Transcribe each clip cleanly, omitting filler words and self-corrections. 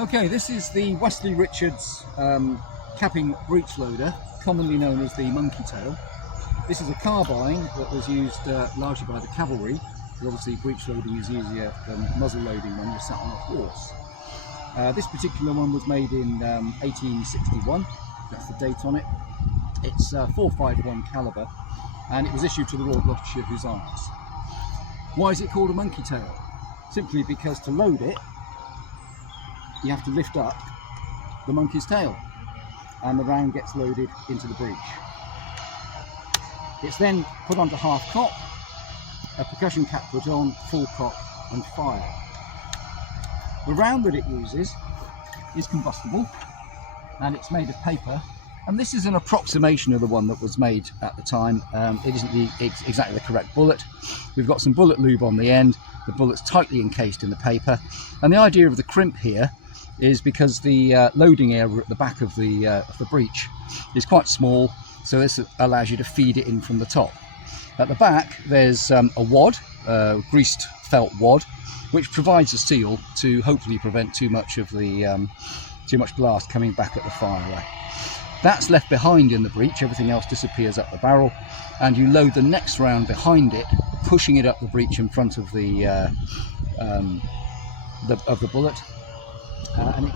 Okay, this is the Westley Richards capping breech loader, commonly known as the monkey tail. This is a carbine that was used largely by the cavalry, because obviously breech loading is easier than muzzle loading when you're sat on a horse. This particular one was made in 1861, that's the date on it. It's 451 caliber, and it was issued to the Royal Gloucestershire Hussars. Why is it called a monkey tail? Simply because to load it, you have to lift up the monkey's tail, and the round gets loaded into the breech. It's then put onto half cock, a percussion cap put on, full cock, and fire. The round that it uses is combustible, and it's made of paper, and this is an approximation of the one that was made at the time. It isn't exactly the correct bullet. We've got some bullet lube on the end, the bullet's tightly encased in the paper, and the idea of the crimp here is because the loading area at the back of the breech is quite small, so this allows you to feed it in from the top. At the back there's a wad, greased felt wad, which provides a seal to hopefully prevent too much blast coming back at the firer. That's left behind in the breech, everything else disappears up the barrel, and you load the next round behind it, pushing it up the breech in front of the bullet, and it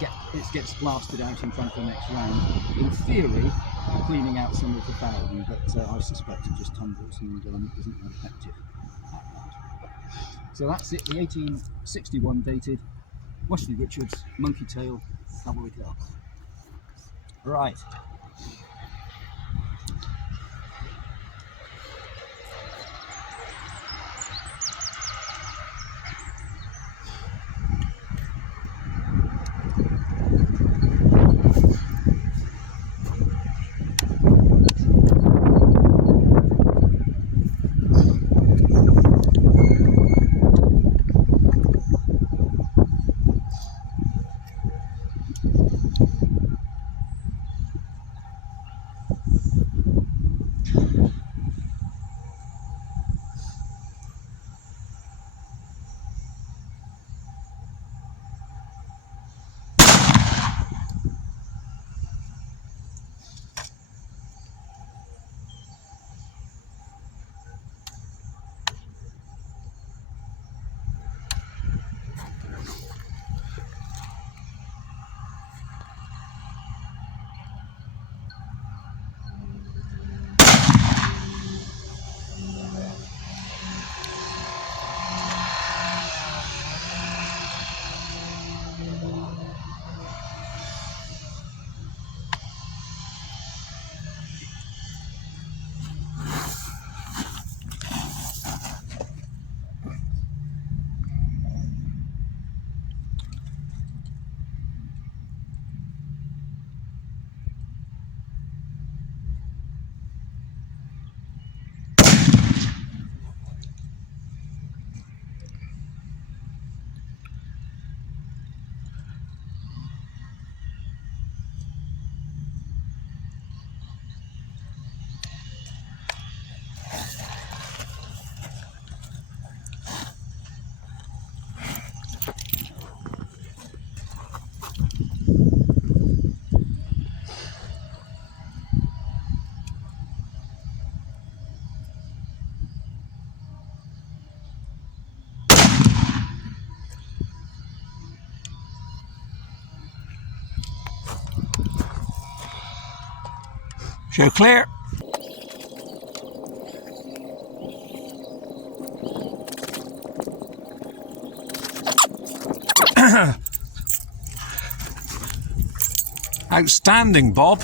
gets blasted out in front of the next round, in theory cleaning out some of the fouling, but I suspect it just tumbles and isn't very effective at that. So that's it, the 1861 dated Westley Richards monkey tail cavalry car. Right. Show clear. Outstanding, Bob.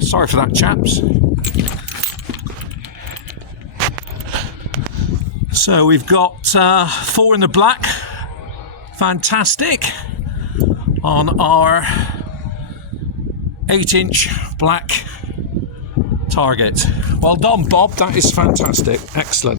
Sorry for that, chaps. So we've got 4 in the black. Fantastic on our 8-inch black target. Well done, Bob, that is fantastic, excellent.